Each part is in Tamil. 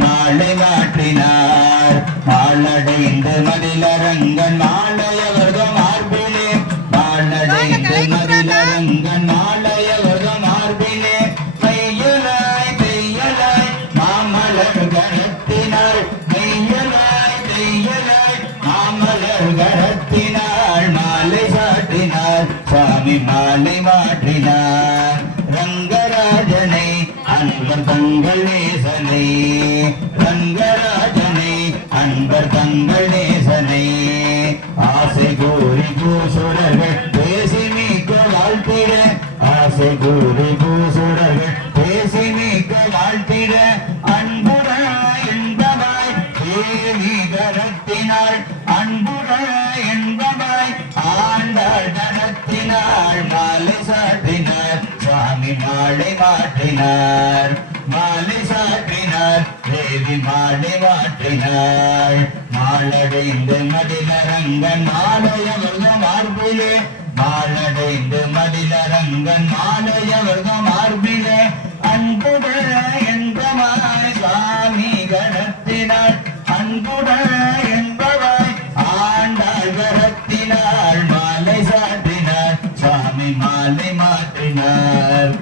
மாலை மாற்றினார் மாலடைந்து மதிலரங்கன் மாலையவர்தம் மார்பிலே மாலடைந்து மதிலரங்கன் மாலையவர்தம் மார்பிலே மெய்யலாய் தெய்யலாய் மாமலர் கரத்தினாள். மெய்யலாய் தெய்யலாய் மாமலர் கரத்தினாள். மாலை சாட்டினார். சுவாமி மாலை மாற்றினார் அன்பர் தங்கள் நேசனை ரங்கராஜனை அன்பர் தங்கள் நேசனை ஆசை கோரி பூசுரர்கள் பேசி மீக்க வாழ்த்திட. ஆசை கோரி பூசுரர்கள் பேசி மீக்க வாழ்த்திட. அன்புடாய் என்பதாய் தேவி கரத்தினாள் அன்புடாய் என்பதாய் ஆண்டாள் நடத்தினாள் மாலை சாட்டினார் மாலை மாற்றினார் மாலை சாற்றினார் தேவி மாலை மாற்றினார் மாலடைந்து மதிலரங்கன் மாலையவர்கள் மார்பிலே மாலடைந்து மதிலரங்கன் மாலையவர்கள் மார்பிலே. அன்புட என்பவாய் சுவாமி கணத்தினார் அன்புட என்பவாய் ஆண்டாள் கரத்தினார் மாலை சாற்றினார் சுவாமி மாலை மாற்றினார்.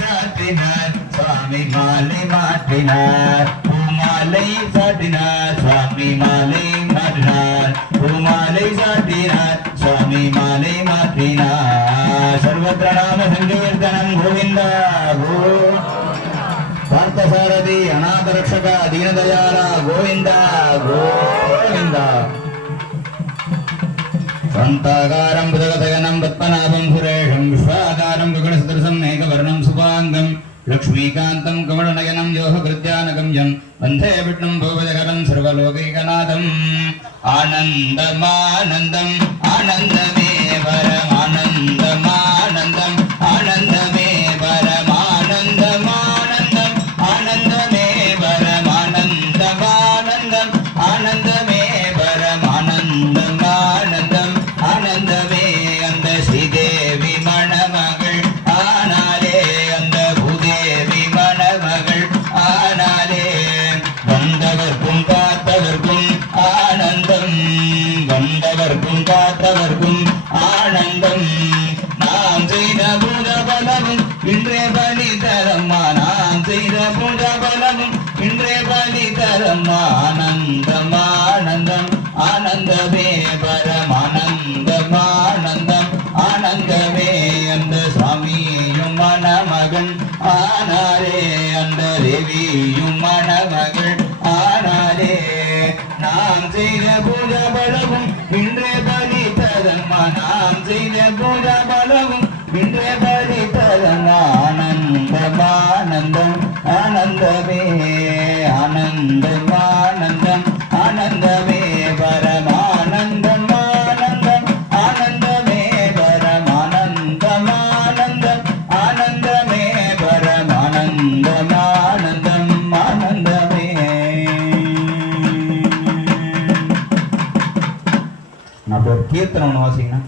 சாத்தினார் சுவாமி மாலை மாற்றினார் பூமாலை சாத்தினார் சுவாமி மாலை மாற்றினார் பூமாலை சாத்தினார் சுவாமி மாலை மாற்றினார் சர்வத்திரநாம சங்கீர்த்தனம் கோவிந்தா கோ పార్థసారథి అనాథ రక్షక దీనదయాల గోవింద గోవింద సంతాకారం బృదగతగనం மேகवर्ணம் சுபாங்கம் லக்ஷ்மீகாந்தம் கமலநயனம் யோக கிருத்தியானகம்யம் வந்தே விட்ணும் பூவஜகரம் சர்வலோகைகநாதம் ஆனந்தமானந்தம் ஆனந்தமே வரம் செய்த பலமும் இன்றே பலி தரம்மா ஆனந்தம் ஆனந்தம் ஆனந்தமே பரம் ஆனந்தம். ஆனந்தம் ஆனந்தமே அந்த சுவாமியும் மணமகன் ஆனாரே அந்த தேவியும் மணமகள். ஆனாரே நாம் செய்த பூஜ பலவும் இன்றே பலி தரம்மா நாம் செய்த பூஜ பலவும் இன்றே ஆனந்தம் ஆனந்தமே பரமானந்தம் ஆனந்தம் ஆனந்தமே பரமானந்தம் ஆனந்தம் ஆனந்தமே பரமானந்தம் ஆனந்தம் ஆனந்தமே. நான் ஒரு ஒன்று வாசிங்கன்னா